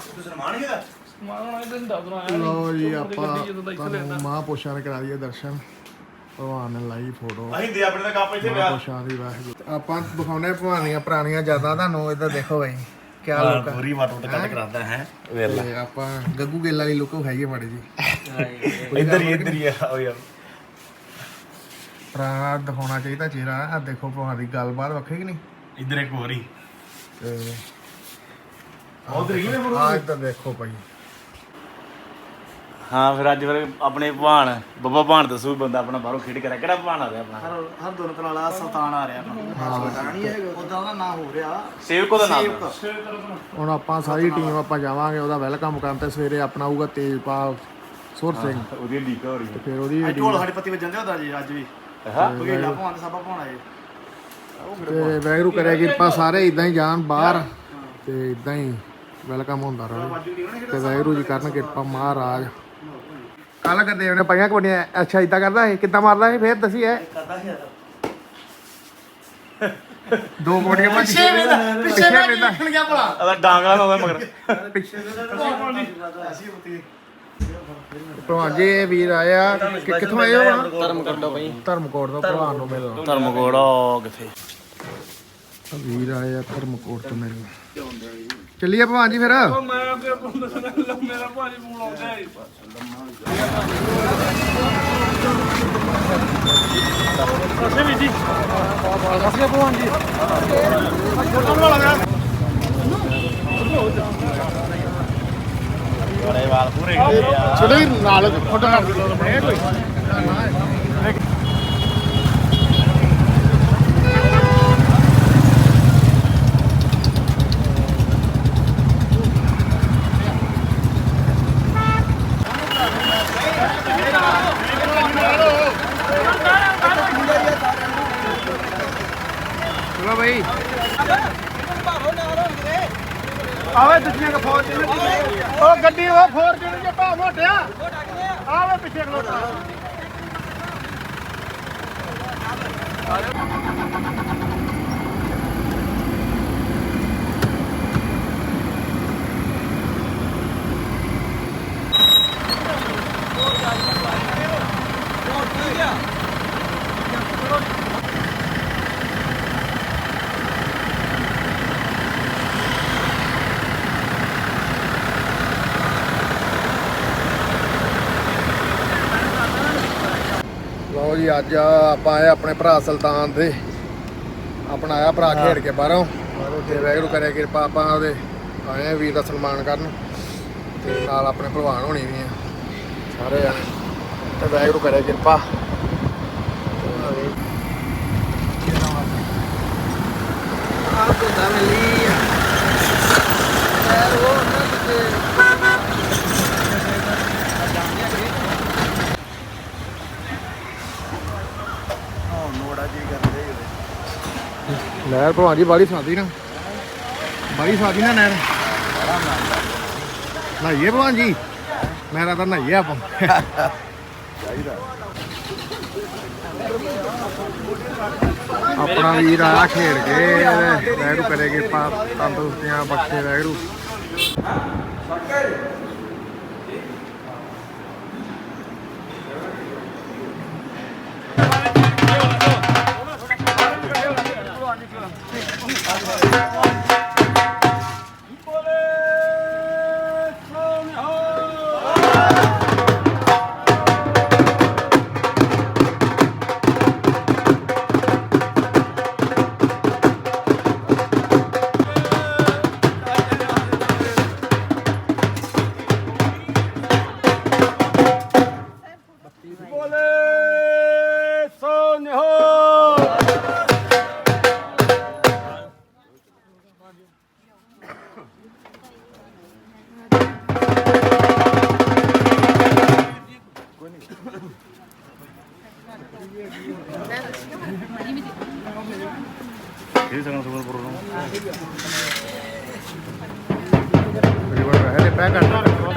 ਮਹਾਪੁਰਸ਼ਾਂ ਨੇ ਕਰਾ ਲਿਆ ਦਰਸ਼ਨ ਭਗਵਾਨ ਨੇ ਲਾਈ ਫੋਟੋ ਅਸੀਂ ਦੇ ਆਪਣੇ ਕੱਪ ਇੱਥੇ ਆਪਾਂ ਦਿਖਾਉਣੇ ਭਵਾਨੀਆਂ ਪੁਰਾਣੀਆਂ ਜਦਾਂ ਤੁਹਾਨੂੰ ਇਧਰ ਦੇਖੋ ਬਾਈ ਕੀ ਲੋਕ ਹੋਰ ਹੀ ਮਾਟੋ ਟੱਕਾ ਕਰਾਉਂਦਾ ਹੈ ਵੇਖ ਆਪਾਂ ਗੱਗੂ ਗੇਲਾ ਵਾਲੀ ਲੁੱਕੋ ਖਾਈਏ ਮੜੇ ਜੀ ਇੱਧਰ ਹੀ ਇੱਧਰ ਹੀ ਆਓ ਯਾਰ ਪ੍ਰਾਣ ਦਿਖਾਉਣਾ ਚਾਹੀਦਾ ਚਿਹਰਾ ਆ ਦੇਖੋ ਗੱਲ ਬਾਤ ਵੱਖਰੀ ਕਿ ਨਹੀਂ ਇੱਧਰ ਇੱਕ ਹੋਰੀ ਤੇ ਹਾਂ ਫਿਰ ਅੱਜ ਫਿਰ ਆਪਣੇ ਭਾਣ ਬੱਬਾ ਭਾਨ ਦੱਸੂ ਬੰਦਾ ਆਪਣਾ ਬਾਹਰੋਂ ਖੇਡ ਕਰਾ ਕਿਹੜਾ ਭਾਣ ਆ ਰਿਹਾ ਆਪਣਾ ਹਰ ਦੋਨ ਕਰਾਲਾ ਸੁਲਤਾਨ ਆ ਰਿਹਾ ਆਪਣਾ ਪਤਾ ਨਹੀਂ ਹੈਗਾ ਉਹਦਾ ਨਾਂ ਹੋ ਰਿਹਾ ਸੇਵ ਕੋ ਦਾ ਨਾਮ ਹੁਣ ਆਪਾਂ ਸਾਰੀ ਟੀਮ ਆਪਾਂ ਜਾਵਾਂਗੇ ਉਹਦਾ ਵੈਲਕਮ ਕਰਨ ਤੇ ਸਵੇਰੇ ਆਪਣਾ ਆਊਗਾ ਤੇਜਪਾਲ ਸੁਰ ਸਿੰਘ ਉਹਦੀ ਲੀਕ ਹੋ ਰਹੀ ਹੈ ਫਿਰ ਉਹਦੀ ਢੋਲ ਸਾਡੇ ਪੱਤੀ ਵੱਜਣ ਦੇ ਉਹਦਾ ਜੀ ਅੱਜ ਵੀ ਹਾਂ ਕੋਈ ਲਾ ਪਵਾਂ ਤੇ ਸਾਬਾ ਪਵਾਉਣਾ ਏ ਤੇ ਵੈਗਰੂ ਕਰਿਆ ਕਿਰਪਾ ਸਾਰੇ ਇਦਾਂ ਹੀ ਜਾਣ ਬਾਹਰ ਤੇ ਇਦਾਂ ਹੀ ਵੈਲਕਮ ਹੁੰਦਾ ਰਹੇ ਤੇ ਵੈਰੂ ਜੀ ਕਰਨ ਕਿਰਪਾ ਮਹਾਰਾਜ ਕੱਲ ਕਰਦੇ ਉਹਨੇ ਪਈਆਂ ਕਬੜੀਆਂ ਅੱਛਾ ਇਦਾਂ ਕਰਦਾ ਇਹ ਕਿੱਦਾਂ ਮਾਰਦਾ ਇਹ ਫੇਰ ਦਸੀ ਐ ਦੋ ਮੋਟੀਆਂ ਪਾ ਪਿੱਛੇ ਮੈਂ ਪਿੱਛੇ ਮੈਂ ਦੇਖਣ ਗਿਆ ਭਲਾ ਅਦਾ ਡਾਂਗਲਾ ਨਾ ਮਗਰ ਪਿੱਛੇ ਐਸੀ ਹੁੰਦੀ ਭਗਵਾਨ ਜੀ ਇਹ ਵੀਰ ਆਇਆ ਕਿ ਕਿੱਥੋਂ ਆਇਆ ਵਾ ਧਰਮਕੋੜੋ ਭਈ ਧਰਮਕੋੜ ਦਾ ਭਗਵਾਨ ਨੂੰ ਮਿਲੋ ਧਰਮਕੋੜੋ ਕਿੱਥੇ ਵੀਰ ਆਇਆ ਧਰਮਕੋੜ ਤੋਂ ਮਿਲੋ ਕਿਉਂ ਹੁੰਦਾ ਜੀ ਚੱਲੀਏ ਭਵਾਨ ਜੀ ਫਿਰ ਮੈਂ ਕਿਹਾ ਮੇਰਾ ਭਵਾਨ ਜੀ ਜੀ ਫੋਨ ਲਾਉਂਦਾ ਹੈ ਬੜੇ ਵਾਲ ਪੂਰੇ ਚਲੇ ਨਾਲ ਫੋਟੋ ਕਰ ਦੇ ਲੋ ਬਣੇ ਕੋਈ ਬਈ ਆਵੇ ਦੁਨੀਆ ਦਾ ਫੋਰ ਜਿਹਨੇ ਉਹ ਗੱਡੀ ਉਹ ਫੋਰ ਜਿਹਨੇ ਜੇ ਭਾਵ ਮੋਟਿਆ ਆਵੇ ਪਿੱਛੇ ਖਲੋਟਾ ਆਰੇ ਅੱਜ ਆਪਾਂ ਆਏ ਆਪਣੇ ਭਰਾ ਸੁਲਤਾਨ ਦੇ ਆਪਣਾਇਆ ਭਰਾ ਖੇਡ ਕੇ ਬਾਹਰੋਂ ਤੇ ਵੈਗਰੂ ਕਰਿਆ ਕਿਰਪਾ ਆਪਾਂ ਉਹਦੇ ਆਏ ਵੀਰ ਦਾ ਸਨਮਾਨ ਕਰਨ ਤੇ ਨਾਲ ਆਪਣੇ ਭਲਵਾਨ ਹੋਣੀ ਵੀ ਆ ਸਾਰੇ ਆ ਤੇ ਵੈਗਰੂ ਕਰਿਆ ਕਿਰਪਾ ਆਪ ਕੋ ਦਾਨ ਲਈ ਆ ਹੋ ਨਾ ਤੇ ਨਹਿਰ ਭਵਾਂ ਜੀ ਬਾੜੀ ਸਾਦੀ ਨਾ ਬਾੜੀ ਸਾਦੀ ਨਾ ਨਹਿਰ ਨਹੀਏ ਭਵਾਂ ਜੀ ਮੇਰਾ ਤਾਂ ਨਹੀਏ ਆਪ ਆਪਣਾ ਵੀਰ ਆ ਖੇਡ ਕੇ ਨੂੰ ਕਰੇਗੇ ਪਾ ਤੰਦਰੁਸਤੀਆਂ ਬੱਚੇ ਵੈਗਰੂ ਸਾਕਰ Thank you. ਸੰਗਤ ਸੁਣ ਪਰੋ ਨਾ ਬੜੀ ਵਾਰ ਹਲੇ ਪੈ ਘਟ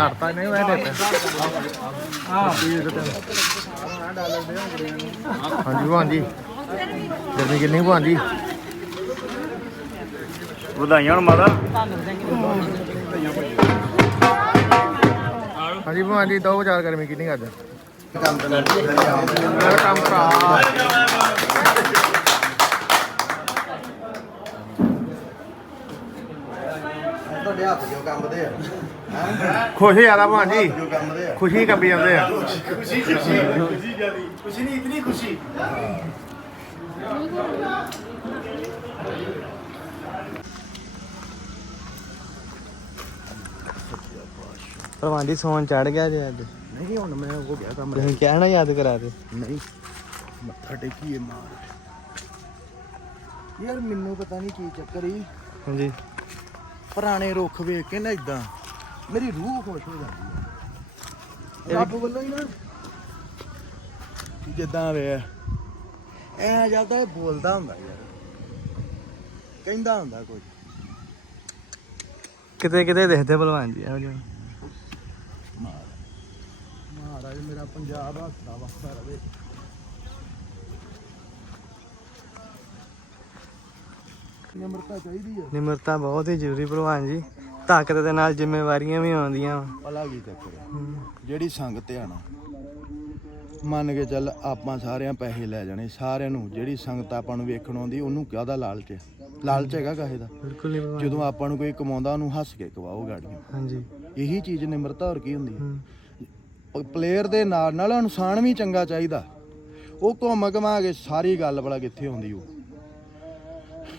ਘਟਦਾ ਨਹੀਂ ਮੈਂ ਦੇ ਹਾਂ ਹਾਂ ਜੀ ਹਾਂਜੀ ਭਾਂਜੀ ਜਰਨੀ ਕਿੰਨੀ ਭਾਂਜੀ ਵਧਾਈਆਂ ਹਣ ਮਾਦਾ ਜੀ ਹਾਂਜੀ ਭਾਂਜੀ ਦੋ ਚਾਰ ਗਰਮੀ ਕਿੰਨੀ ਕਰਦਾ ਵੈਲਕਮ ਭਰਾ ਖੁਸ਼ੀ ਆਦਾ ਭਾਜੀ ਖੁਸ਼ੀ ਕੰਬ ਜਾਂਦੇ ਆ ਖੁਸ਼ੀ ਖੁਸ਼ੀ ਖੁਸ਼ੀ ਨਹੀਂ ਇਤਨੀ ਖੁਸ਼ੀ ਪਰਵਾਨ ਦੀ ਸੋਨ ਚੜ ਗਿਆ ਜੀ ਅੱਜ ਨਹੀਂ ਹੁਣ ਮੈਂ ਉਹ ਗਿਆ ਕੰਮ ਤੁਸੀਂ ਕਹਿਣਾ ਯਾਦ ਕਰਾ ਦੇ ਨਹੀਂ ਮੱਥਾ ਟੇਕੀਏ ਮਾਰ ਯਾਰ ਮੈਨੂੰ ਪਤਾ ਨਹੀਂ ਕੀ ਚੱਕਰ ਹਾਂਜੀ ਪੁਰਾਣੇ ਰੁੱਖ ਵੇਖ ਕੇ ਨਾ ਇਦਾਂ ਮੇਰੀ ਰੂਹ ਖੁਸ਼ ਹੋ ਜਾਂਦੀ ਹੈ ਰੱਬ ਵੱਲੋਂ ਹੀ ਨਾ ਜਿੱਦਾਂ ਰਿਹਾ ਐ ਜਦਦਾ ਬੋਲਦਾ ਹੁੰਦਾ ਯਾਰ ਕਹਿੰਦਾ ਹੁੰਦਾ ਕੋਈ ਕਿਤੇ ਕਿਤੇ ਦੇਖਦੇ ਭਲਵਾਨ ਜੀ ਆ ਜਾਓ ਸਾਇਦ ਮੇਰਾ ਪੰਜਾਬ ਹੱਸਦਾ ਵਸਦਾ ਰਹੇ ਨਿਮਰਤਾ ਚਾਹੀਦੀ ਹੈ ਨਿਮਰਤਾ ਬਹੁਤ ਹੀ ਜ਼ਰੂਰੀ ਭਰਵਾਨ ਜੀ ਤਾਕਤ ਦੇ ਨਾਲ ਜ਼ਿੰਮੇਵਾਰੀਆਂ ਵੀ ਆਉਂਦੀਆਂ ਪਲਾ ਵੀ ਚੱਕਰ ਜਿਹੜੀ ਸੰਗਤ ਆਣਾ ਮੰਨ ਕੇ ਚੱਲ ਆਪਾਂ ਸਾਰਿਆਂ ਪੈਸੇ ਲੈ ਜਾਣੇ ਸਾਰਿਆਂ ਨੂੰ ਜਿਹੜੀ ਸੰਗਤ ਆਪਾਂ ਨੂੰ ਵੇਖਣ ਆਉਂਦੀ ਉਹਨੂੰ ਕਾਹਦਾ ਲਾਲਚ ਹੈ ਲਾਲਚ ਹੈਗਾ ਕਾਹੇ ਦਾ ਬਿਲਕੁਲ ਨਹੀਂ ਜਦੋਂ ਆਪਾਂ ਨੂੰ ਕੋਈ ਕਮਾਉਂਦਾ ਉਹਨੂੰ ਹੱਸ ਕੇ ਕਵਾਓ ਗਾੜੀਆਂ ਹਾਂਜੀ ਇਹੀ ਚੀਜ਼ ਨਿਮਰਤਾ ਹੋਰ ਕੀ ਹੁੰਦੀ ਹੈ ਪਲੇਅਰ ਦੇ ਨਾਲ ਨਾਲ ਇਨਸਾਨ ਵੀ ਚੰਗਾ ਚਾਹੀਦਾ ਉਹ ਘੁੰਮ ਘਮਾ ਕੇ ਸਾਰੀ ਗੱਲ ਬੜਾ ਕਿੱਥੇ ਹੁੰਦੀ ਉਹ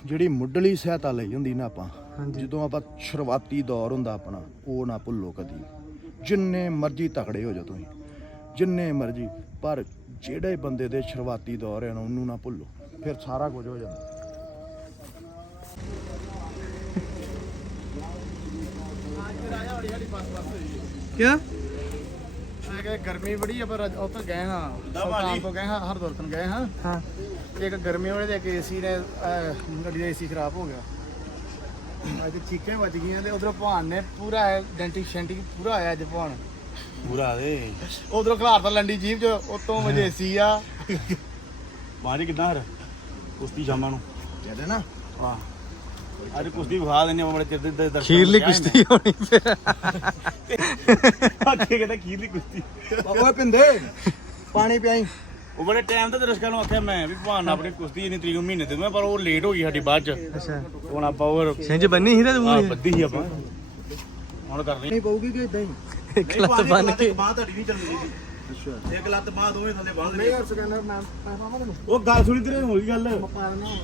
ਜਿਹੜੀ ਮੁੱਢਲੀ ਸਹਾਇਤਾ ਲਈ ਹੁੰਦੀ ਨਾ ਆਪਾਂ ਜਦੋਂ ਆਪਾਂ ਸ਼ੁਰੂਆਤੀ ਦੌਰ ਹੁੰਦਾ ਆਪਣਾ ਉਹ ਨਾ ਭੁੱਲੋ ਕਦੀ ਜਿੰਨੇ ਮਰਜੀ ਤਕੜੇ ਹੋ ਜਾ ਤੁਸੀਂ ਜਿੰਨੇ ਮਰਜੀ ਪਰ ਜਿਹੜੇ ਬੰਦੇ ਦੇ ਸ਼ੁਰੂਆਤੀ ਦੌਰ ਹਨ ਉਹਨੂੰ ਨਾ ਭੁੱਲੋ ਫਿਰ ਸਾਰਾ ਕੁਝ ਹੋ ਜਾਂਦਾ ਕੀ ਕੇ ਗਰਮੀ ਬੜੀ ਆ ਪਰ ਅੱਜ ਉੱਥੇ ਗਏ ਹਾਂ ਸੁਲਤਾਨ ਕੋ ਗਏ ਹਾਂ ਹਰ ਹਰਦੁਰਤਨ ਗਏ ਹਾਂ ਹਾਂ ਇੱਕ ਗਰਮੀ ਵਾਲੇ ਦੇ ਇੱਕ ਏਸੀ ਨੇ ਗੱਡੀ ਦਾ ਏਸੀ ਖਰਾਬ ਹੋ ਗਿਆ ਅੱਜ ਚੀਕੇ ਵੱਜ ਗਈਆਂ ਤੇ ਉਧਰੋਂ ਭਵਾਨ ਨੇ ਪੂਰਾ ਡੈਂਟੀ ਸ਼ੈਂਟੀ ਪੂਰਾ ਆਇਆ ਅੱਜ ਭਵਾਨ ਪੂਰਾ ਦੇ ਉਧਰੋਂ ਘਰ ਤਾਂ ਲੰਡੀ ਜੀਬ ਚ ਉਤੋਂ ਵਜੇ ਏਸੀ ਆ ਬਾਹਰ ਕਿਦਾਂ ਹਰ ਉਸਤੀ ਸ਼ਾਮਾਂ ਨੂੰ ਕਹਦੇ ਨਾ ਵਾਹ ਅੱਜ ਕੁਸ਼ਤੀ ਵਿਖਾ ਦਿੰਨੇ ਆ ਬੜੇ ਚਿਰ ਦੇ ਦਰਸ਼ਨ ਖੀਰਲੀ ਕੁਸ਼ਤੀ ਹੋਣੀ ਫਿਰ ਅੱਗੇ ਕਹਿੰਦਾ ਖੀਰਲੀ ਕੁਸ਼ਤੀ ਬਾਬਾ ਪਿੰਦੇ ਪਾਣੀ ਪਿਆਈ ਉਹ ਬੜੇ ਟਾਈਮ ਤੋਂ ਦਰਸ਼ਕਾਂ ਨੂੰ ਆਖਿਆ ਮੈਂ ਵੀ ਭਵਾਨਾ ਆਪਣੀ ਕੁਸ਼ਤੀ ਇਨੀ ਤਰੀਕ ਮਹੀਨੇ ਤੇ ਮੈਂ ਪਰ ਉਹ ਲੇਟ ਹੋ ਗਈ ਸਾਡੀ ਬਾਅਦ ਚ ਅੱਛਾ ਹੁਣ ਆਪਾਂ ਉਹ ਸਿੰਜ ਬੰਨੀ ਸੀ ਤੇ ਹਾਂ ਬੱਦੀ ਸੀ ਆਪਾਂ ਹੁਣ ਕਰਨੀ ਨਹੀਂ ਪਊਗੀ ਕਿ ਇਦਾਂ ਹੀ ਬਾਅਦ ਤੁਹਾਡੀ ਨਹੀਂ ਚੱਲਦੀ ਅੱਛਾ ਇੱਕ ਲੱਤ ਬਾਹ ਦੋਵੇਂ ਥੱਲੇ ਬੰਦ ਗੱਲ ਸੁਣੀ ਤੇਰੇ ਹੋਈ ਗੱਲ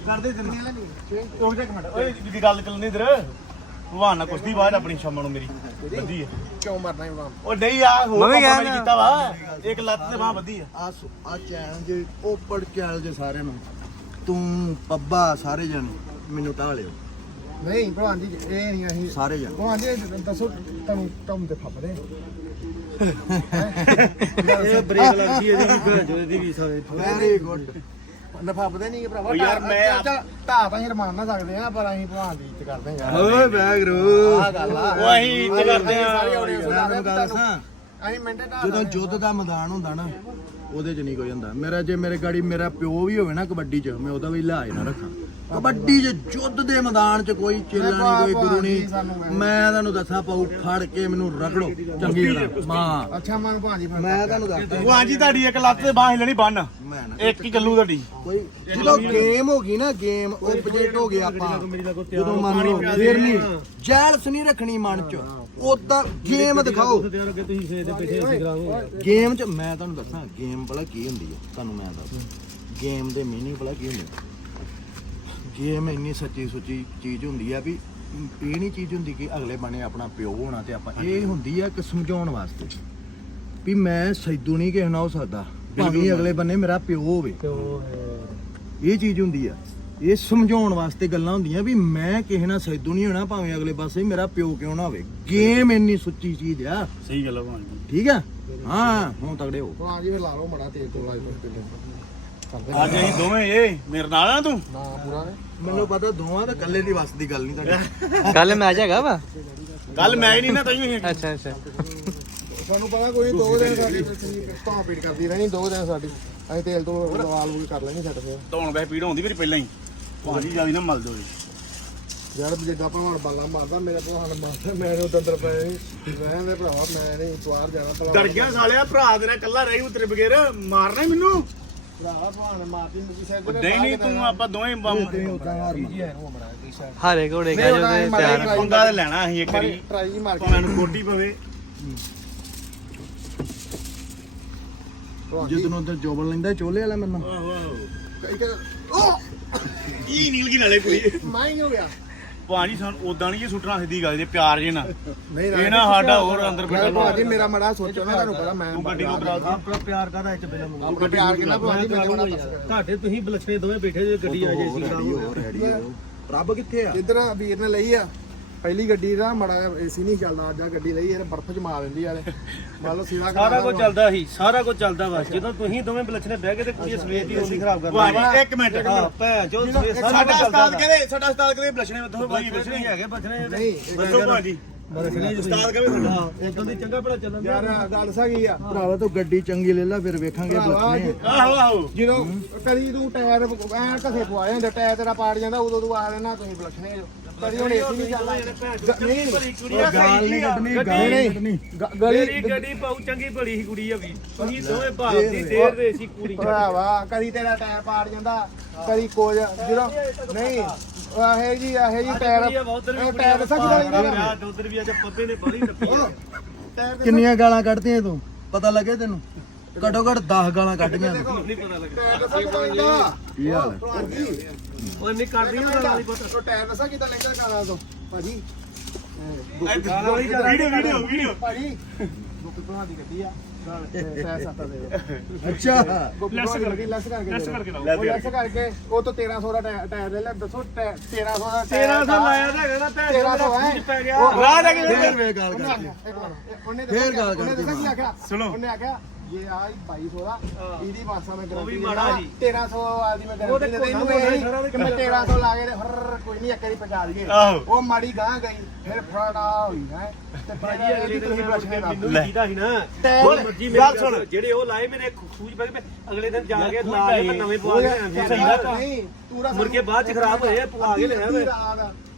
ਕਰਦੇ ਨਹੀਂ ਨਹੀਂ ਇੱਕ ਮਿੰਟ ਗੱਲ ਭਵਾਨਾ ਕੁਸ਼ਤੀ ਬਾਅਦ ਆਪਣੀ ਸ਼ਮਾ ਨੂੰ ਮੇਰੀ ਵਧੀ ਹੈ ਕਿਉਂ ਮਰਨਾ ਹੈ ਭਾਵ ਉਹ ਨਹੀਂ ਆ ਹੋ ਮੈਂ ਕੀ ਕੀਤਾ ਵਾ ਇੱਕ ਲੱਤ ਤੇ ਬਾਹ ਵਧੀ ਹੈ ਆ ਚੈਲੰਜ ਚੈਲ ਚੈਲੰਜ ਸਾਰੇ ਨੂੰ ਤੂੰ ਪੱਬਾ ਸਾਰੇ ਜਣ ਮੈਨੂੰ ਟਾਹ ਲਿਓ ਨਹੀਂ ਭਵਾਨ ਜੀ ਇਹ ਨਹੀਂ ਅਸੀਂ ਸਾਰੇ ਜਣ ਭਵਾਨ ਜੀ ਦੱਸੋ ਤੁਹਾਨੂੰ ਤੁਮ ਤੇ ਫੱਪਦੇ ਇਹ ਬ੍ਰੇਕ ਲੱਗੀ ਇਹਦੀ ਵੀ ਭਾਂਜੋ ਇਹਦੀ ਵੀ ਸਾਰੇ ਵੈਰੀ ਗੁੱਡ ਨਫਾ ਪਤਾ ਨਹੀਂ ਭਰਾਵਾ ਯਾਰ ਮੈਂ ਢਾ ਤਾਂ ਹੀ ਰਮਾਨ ਨਾ ਸਕਦੇ ਆ ਪਰ ਅਸੀਂ ਭਾਂ ਦੀ ਇੱਜ਼ਤ ਕਰਦੇ ਯਾਰ ਓਏ ਬੈਗਰੂ ਆ ਗੱਲ ਆ ਅਸੀਂ ਇੱਜ਼ਤ ਕਰਦੇ ਆ ਸਾਰੇ ਆਉਣੇ ਸੁਣਾ ਜਦੋਂ ਜੁੱਧ ਦਾ ਮੈਦਾਨ ਹੁੰਦਾ ਨਾ ਉਹਦੇ ਚ ਨਹੀਂ ਕੋਈ ਹੁੰਦਾ ਮੇਰਾ ਜੇ ਮੇਰੇ ਗਾੜੀ ਮੇਰਾ ਪਿਓ ਵੀ ਹੋਵੇ ਨਾ ਕਬੱਡੀ ਚ ਮੈਂ ਉਹਦਾ ਵੀ ਲਾਜ ਨਾ ਰੱਖਾਂ ਕਬੱਡੀ ਦੇ ਜੁੱਦ ਦੇ ਮੈਦਾਨ 'ਚ ਕੋਈ ਚਿੱਲਾ ਨਹੀਂ ਕੋਈ ਗੁਰੂ ਮੈਂ ਤੁਹਾਨੂੰ ਦੱਸਾਂ ਪਾਉ ਫੜ ਕੇ ਮੈਨੂੰ ਰਗੜੋ ਚੰਗੀ ਤਰ੍ਹਾਂ ਮਾਂ ਅੱਛਾ ਮਾਂ ਭਾਜੀ ਮੈਂ ਤੁਹਾਨੂੰ ਦੱਸਦਾ ਉਹ ਹਾਂਜੀ ਤੁਹਾਡੀ ਇੱਕ ਲੱਤ ਤੇ ਬਾਹ ਲੈਣੀ ਬੰਨ ਇੱਕ ਹੀ ਗੱਲੂ ਤੁਹਾਡੀ ਜਦੋਂ ਗੇਮ ਹੋ ਗਈ ਨਾ ਗੇਮ ਉਹ ਓਪਜੇਟ ਹੋ ਗਿਆ ਆਪਾਂ ਜਦੋਂ ਮਨ ਨੂੰ ਫੇਰ ਨਹੀਂ ਜੈਲਸ ਨਹੀਂ ਰੱਖਣੀ ਮਨ 'ਚ ਉਦਾਂ ਗੇਮ ਦਿਖਾਓ ਗੇਮ 'ਚ ਮੈਂ ਤੁਹਾਨੂੰ ਦੱਸਾਂ ਗੇਮ ਬੜਾ ਕੀ ਹੁੰਦੀ ਹੈ ਤੁਹਾਨੂੰ ਮੈਂ ਦੱਸਾਂ ਗੇਮ ਦੇ ਮੀਨਿੰਗ ਬੜਾ ਕੀ ਹੁੰਦਾ ਹੈ ਮੈਂ ਇੰਨੀ ਸੱਚੀ ਸੁੱਚੀ ਚੀਜ਼ ਹੁੰਦੀ ਆ ਵੀ ਇਹ ਨਹੀਂ ਚੀਜ਼ ਹੁੰਦੀ ਕਿ ਅਗਲੇ ਬਣੇ ਆਪਣਾ ਪਿਓ ਹੋਣਾ ਤੇ ਆਪਾਂ ਇਹ ਹੁੰਦੀ ਆ ਕਿ ਸਮਝਾਉਣ ਵਾਸਤੇ ਵੀ ਮੈਂ ਸੈਦੂ ਨਹੀਂ ਕਹਿਣਾ ਹੋ ਸਕਦਾ ਵੀ ਅਗਲੇ ਬੰਨੇ ਮੇਰਾ ਪਿਓ ਹੋਵੇ ਇਹ ਚੀਜ਼ ਹੁੰਦੀ ਆ ਇਹ ਸਮਝਾਉਣ ਵਾਸਤੇ ਗੱਲਾਂ ਹੁੰਦੀਆਂ ਵੀ ਮੈਂ ਕਿਸੇ ਨਾਲ ਸੈਦੂ ਨਹੀਂ ਹੋਣਾ ਭਾਵੇਂ ਅਗਲੇ ਪਾਸੇ ਮੇਰਾ ਪਿਓ ਕਿਉਂ ਨਾ ਹੋਵੇ ਗੇਮ ਇੰਨੀ ਸੁੱਚੀ ਚੀਜ਼ ਆ ਸਹੀ ਗੱਲ ਆ ਠੀਕ ਆ ਹਾਂ ਹੁਣ ਤਗੜੇ ਹੋ ਹਾਂ ਜੀ ਫਿਰ ਲਾ ਲਓ ਮੜਾ ਤੇਜ਼ ਤੋਂ ਅੱਜ ਅਸੀਂ ਦੋਵੇਂ ਇਹ ਮੇਰੇ ਨਾਲ ਆ ਤੂੰ ਨਾ ਪੂਰਾ ਨੇ ਮੈਨੂੰ ਪਤਾ ਦੋਵਾਂ ਦਾ ਕੱਲੇ ਦੀ ਵਸਦੀ ਗੱਲ ਨਹੀਂ ਤਾਂ ਕੱਲ ਮੈਂ ਆ ਜਾਗਾ ਵਾ ਕੱਲ ਮੈਂ ਹੀ ਨਹੀਂ ਨਾ ਤਾਈ ਹੀ ਅੱਛਾ ਅੱਛਾ ਤੁਹਾਨੂੰ ਪਤਾ ਕੋਈ ਦੋ ਦਿਨ ਸਾਡੀ ਤਾਂ ਪੀੜ ਕਰਦੀ ਰਹਿਣੀ ਦੋ ਦਿਨ ਸਾਡੀ ਅਸੀਂ ਤੇਲ ਤੋਂ ਲਵਾਲ ਵੀ ਕਰ ਲੈਣੀ ਛੱਡ ਫੇਰ ਧੌਣ ਵੈ ਪੀੜ ਹੁੰਦੀ ਫਿਰ ਪਹਿਲਾਂ ਹੀ ਭਾਜੀ ਜਾਵੀ ਨਾ ਮਲ ਦੋਈ ਯਾਰ ਵੀ ਜਿੱਦਾਂ ਆਪਾਂ ਬੱਲਾ ਮਾਰਦਾ ਮੇਰੇ ਕੋਲ ਹਣ ਮਾਰਦਾ ਮੈਂ ਨੂੰ ਦੰਦਰ ਪੈ ਜਾਈ ਮੈਂ ਦੇ ਭਰਾ ਮੈਂ ਨਹੀਂ ਇਤਵਾਰ ਜਾਣਾ ਭਲਾ ਡਰ ਗਿਆ ਸਾਲਿਆ ਭਰਾ ਤੇਰਾ ਇਕੱਲਾ ਰਹੀ ਉਤਰੇ ਬਗੈਰ ਮਾਰਨਾ ਮੈਨੂੰ ਦੇਣੀ ਤੂੰ ਆਪਾਂ ਦੋਵੇਂ ਬੰਮ ਹਾਰੇ ਘੋੜੇ ਕਹਿ ਜਾਂਦੇ ਤਿਆਰ ਪੰਗਾ ਤੇ ਲੈਣਾ ਅਸੀਂ ਇੱਕ ਵਾਰੀ ਟਰਾਈ ਮੈਨੂੰ ਕੋਟੀ ਪਵੇ ਜਿੱਦ ਨੂੰ ਉਧਰ ਜੋਬਲ ਲੈਂਦਾ ਚੋਲੇ ਵਾਲਾ ਮੈਨੂੰ ਵਾਹ ਵਾਹ ਕਈ ਕਹਿੰਦਾ ਓ ਇਹ ਨੀਲਗੀ ਨਾਲੇ ਕੋਈ ਮੈਂ ਹੋ ਗਿਆ ਪਾਣੀ ਸਾਨੂੰ ਉਦਾਂ ਨਹੀਂ ਸੁੱਟਣਾ ਸਿੱਧੀ ਗੱਲ ਜੇ ਪਿਆਰ ਜੇ ਨਾ ਇਹ ਨਾ ਸਾਡਾ ਹੋਰ ਅੰਦਰ ਬੈਠਾ ਜੀ ਮੇਰਾ ਮੜਾ ਸੋਚੋ ਨਾ ਤੁਹਾਨੂੰ ਪਤਾ ਮੈਂ ਗੱਡੀ ਨੂੰ ਬਰਾਦ ਆਪਣਾ ਪਿਆਰ ਕਹਦਾ ਇੱਥੇ ਬਿਲਮ ਨੂੰ ਆਪਣਾ ਪਿਆਰ ਕਿੰਨਾ ਭਾਜੀ ਮੈਨੂੰ ਨਾ ਪਸੰਦ ਤੁਹਾਡੇ ਤੁਸੀਂ ਬਲਛੇ ਦੋਵੇਂ ਬੈਠੇ ਜੇ ਗੱਡੀ ਆ ਜੇ ਸੀ ਰੱਬ ਕਿੱਥੇ ਆ ਇਧਰ ਆ ਵੀਰ ਨੇ ਲਈ ਆ ਪਹਿਲੀ ਗੱਡੀ ਦਾ ਮੜਾ ਏਸੀ ਨਹੀਂ ਚੱਲਦਾ ਅੱਜ ਆ ਗੱਡੀ ਲਈ ਯਾਰ ਬਰਫ ਚ ਮਾਰ ਦਿੰਦੀ ਯਾਰ ਮੰਨ ਲਓ ਸੀਰਾ ਸਾਰਾ ਕੁਝ ਚੱਲਦਾ ਸੀ ਸਾਰਾ ਕੁਝ ਚੱਲਦਾ ਵਾ ਜਦੋਂ ਤੁਸੀਂ ਦੋਵੇਂ ਬਲਚਨੇ ਬਹਿ ਗਏ ਤੇ ਕੋਈ ਸਵੇਰ ਦੀ ਹੋਣੀ ਖਰਾਬ ਕਰ ਦਿੰਦੀ ਇੱਕ ਮਿੰਟ ਹਾਂ ਭੈ ਜੋ ਸਾਡਾ ਉਸਤਾਦ ਕਹਿੰਦੇ ਸਾਡਾ ਉਸਤਾਦ ਕਹਿੰਦੇ ਬਲਚਨੇ ਵਿੱਚ ਦੋਵੇਂ ਬਲਚਨੇ ਨਹੀਂ ਹੈਗੇ ਬਚਨੇ ਨਹੀਂ ਦੱਸੋ ਭਾਜੀ ਗੱਡੀ ਚੰਗੀ ਲੈ ਲੈ ਫਿਰ ਵੇਖਾਂਗੇ ਜਦੋਂ ਕਦੀ ਤੂੰ ਟਾਇਰ ਐਂ ਕਸੇ ਪਵਾਏ ਹੁੰਦੇ ਟਾਇਰ ਤੇਰਾ ਪਾੜ ਜਾਂਦਾ ਉਦੋਂ ਤੂੰ ਆ ਰਹਿਣਾ ਤੁਸੀਂ ਬਲਖਣੇ ਜੋ ਕਰੀ ਕੋਝ ਜਿਹੜਾ ਨਹੀਂ ਆਹੇ ਜੀ ਆਹੇ ਜੀ ਟਾਇਰ ਟਾਇਰ ਸੱਜ ਰਹੀ ਨਾ ਉਧਰ ਵੀ ਅੱਜ ਪੱਤੇ ਨੇ ਬਾਲੀ ਟੱਪੀ ਕਿੰਨੀਆਂ ਗਾਲਾਂ ਕੱਢਦੀ ਐ ਤੂੰ ਪਤਾ ਲੱਗੇ ਤੈਨੂੰ ਘਟੋ ਘਟ 10 ਗਾਲਾਂ ਕੱਢੀਆਂ ਨਹੀਂ ਪਤਾ ਲੱਗਦਾ ਕੀ ਹਾਲ ਹੈ ਓਏ ਨਿਕ ਕਰਦੀ ਨਾ ਗਾਲੀ ਪੁੱਤ ਤੋ ਟਾਇਰ ਨਸਾ ਕਿਦਾਂ ਲੈਂਦਾ ਕਾਲਾ ਤੋ ਭਾਜੀ ਵੀਡੀਓ ਵੀਡੀਓ ਭਾਜੀ ਬੁੱਕ ਬਣਾ ਦੀ ਗੱਡੀ ਆ ਅੱਛਾ ਲੈਸ ਕਰਕੇ ਲੈਸ ਕਰਕੇ ਲੈਸ ਕਰਕੇ ਲੈਸ ਕਰਕੇ ਉਹ ਤੋਂ 1300 ਦਾ ਟਾਇਰ ਲੈ ਲੈ ਦੱਸੋ 1300 ਦਾ 1300 ਲਾਇਆ ਤਾਂ ਹੈਗਾ ਨਾ 1300 ਹੈ ਉਹ ਰਾਹ ਦੇ ਕੇ ਫੇਰ ਵੇ ਗੱਲ ਕਰ ਉਹਨੇ ਦੱਸਿਆ ਉਹਨੇ ਦੱਸਿਆ ਕੀ ਆਖਿਆ ਸੁਣੋ ਉਹਨੇ ਆਖਿਆ ਜੇ ਆ 2200 ਦਾ ਇਹਦੀ ਮਾਸਾ ਮੈਂ ਗਰੰਟੀ ਦਿੰਦਾ 1300 ਵਾਲੀ ਮੈਂ ਗਰੰਟੀ ਦਿੰਦਾ ਤੈਨੂੰ ਇਹ ਕਿ ਮੈਂ 1300 ਲਾ ਕੇ ਹਰ ਕੋਈ ਨਹੀਂ ਇੱਕ ਵਾਰੀ ਪਹਚਾ ਲਈਏ ਉਹ ਮਾੜੀ ਗਾਂ ਗਈ ਫਿਰ ਫੜਾ ਹੋਈ ਨਾ ਤੇ ਭਾਜੀ ਤੁਸੀਂ ਪ੍ਰਸ਼ਨ ਕੀਤਾ ਸੀ ਨਾ ਮਰਜੀ ਮੇਰੇ ਕੋਲ ਜਿਹੜੇ ਉਹ ਲਾਏ ਮੇਰੇ ਖੂਜ ਪੈ ਗਏ ਅਗਲੇ ਦਿਨ ਜਾ ਕੇ ਲਾ ਲਏ ਨਵੇਂ ਪਵਾ ਲਏ ਨਹੀਂ ਮੁਰਗੇ ਬਾਅਦ ਚ ਖਰਾਬ ਹੋਏ ਪਵਾ ਕੇ ਲਿਆ ਵੇ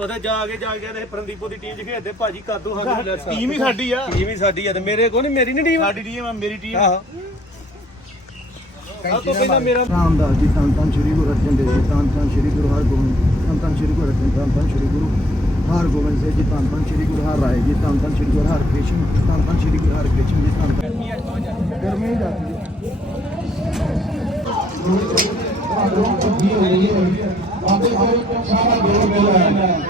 ਉਹਦੇ ਜਾ ਕੇ ਜਾ ਕੇ ਤੇ ਪ੍ਰੰਦੀਪੋ ਦੀ ਟੀਮ ਜਿ ਖੇਡਦੇ ਭਾਜੀ ਕਾਦੂ ਹਾਂ ਟੀਮ ਹੀ ਸਾਡੀ ਆ ਟੀਮ ਹੀ ਸਾਡੀ ਆ ਤੇ ਮੇਰੇ ਕੋ ਨਹੀਂ ਮੇਰੀ ਨਹੀਂ ਟੀਮ ਸਾਡੀ ਟੀਮ ਆ ਮੇਰੀ ਟੀਮ ਆ ਆਹ ਤਾਂ ਤੋਂ ਪਹਿਲਾਂ ਮੇਰਾ ਨਾਮ ਦਾ ਜੀ ਤਾਂ ਤਾਂ ਸ਼੍ਰੀ ਗੁਰੂ ਅਰਜਨ ਦੇ ਜੀ ਤਾਂ ਤਾਂ ਸ਼੍ਰੀ ਗੁਰੂ ਹਰਗੋਬਿੰਦ ਤਾਂ ਤਾਂ ਸ਼੍ਰੀ ਗੁਰੂ ਅਰਜਨ ਤਾਂ ਤਾਂ ਸ਼੍ਰੀ ਗੁਰੂ ਹਰਗੋਬਿੰਦ ਜੀ ਤਾਂ ਤਾਂ ਸ਼੍ਰੀ ਗੁਰੂ ਹਰ ਰਾਏ ਜੀ ਤਾਂ ਤਾਂ ਸ਼੍ਰੀ ਗੁਰੂ ਹਰ ਕ੍ਰਿਸ਼ਨ ਤਾਂ ਤਾਂ ਸ਼੍ਰੀ ਗੁਰੂ ਹਰ ਕ੍ਰਿਸ਼ਨ ਜੀ ਤਾਂ ਤਾਂ ਗਰਮੀ ਜਾ ਜੀ ਰੋਹ ਤੋਂ ਵੀ ਹੋ ਰਹੀ ਹੈ ਬਾਕੀ ਹਰ ਸਾਰਾ ਗੋਲ ਮਿਲ ਰਿਹਾ ਹੈ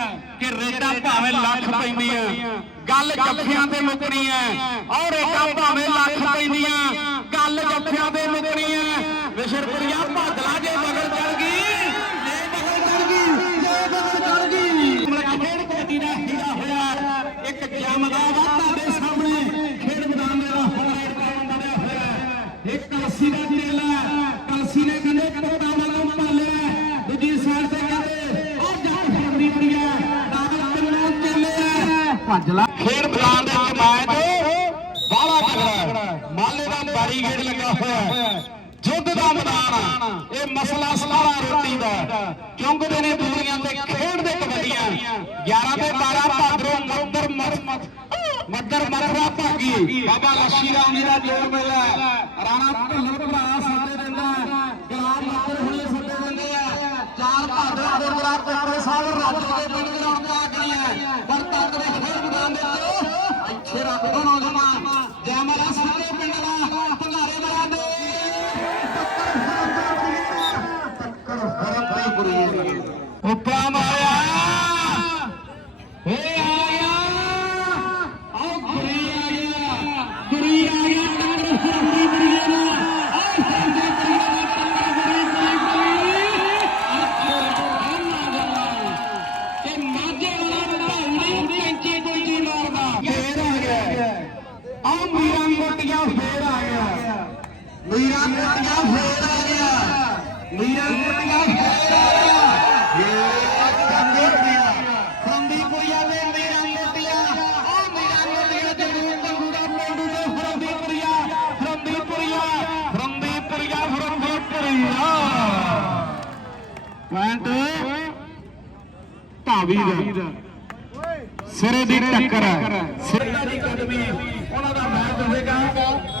ਭਾਵੇਂ ਲੱਖ ਪੈਂਦੀ ਐ ਗੱਲ ਜੱਫੀਆਂ ਤੇ ਮੁਕਣੀ ਐ ਔਰੇਕਾ ਭਾਵੇਂ ਲੱਖ ਪੈਂਦੀ ਐ ਗੱਲ ਜੱਫੀਆਂ ਤੇ ਮੁਕਣੀ ਐ ਵਿਸ਼ਰਪੁਰੀਆ ਭਾਦਲਾ ਜੇ ਮਗਰ ਪੰਜ ਲੱਖ ਫੇਰ ਬਲਾਨ ਦੇ ਕਮਾਇਦ ਬਾਵਾ ਚੱਕਦਾ ਹੈ ਮਾਲੇ ਦਾ ਬੈਰੀਗੇਡ ਲੱਗਾ ਹੋਇਆ ਜੁੱਧ ਦਾ ਮੈਦਾਨ ਇਹ ਮਸਲਾ ਸਾਰਾ ਰੋਟੀ ਦਾ ਚੁੰਗਦੇ ਨੇ ਦੂਰੀਆਂ ਤੇ ਖੇਡਦੇ ਕਬੱਡੀਆਂ 11 ਤੇ 12 ਭਾਦਰੋ ਮੱਦਰ ਮੱਦਰ ਮੱਦਰ ਮਥਰਾ ਭਾਗੀ ਬਾਬਾ ਲਸ਼ੀ ਰਾਮ ਜੀ ਦਾ ਜੋੜ ਮਿਲਿਆ ਰਾਣਾ ਭੁੱਲ ਭਰਾ रखो नौजवान जय मरा सारे पिंड भंडारे वरिती प्यार ਸਿਰੇ ਦੀ ਟੱਕਰ ਸਿਰੇ ਦੀ ਕਦਮੀ ਉਹਨਾਂ ਦਾ ਮੈਚ ਹੋਵੇਗਾ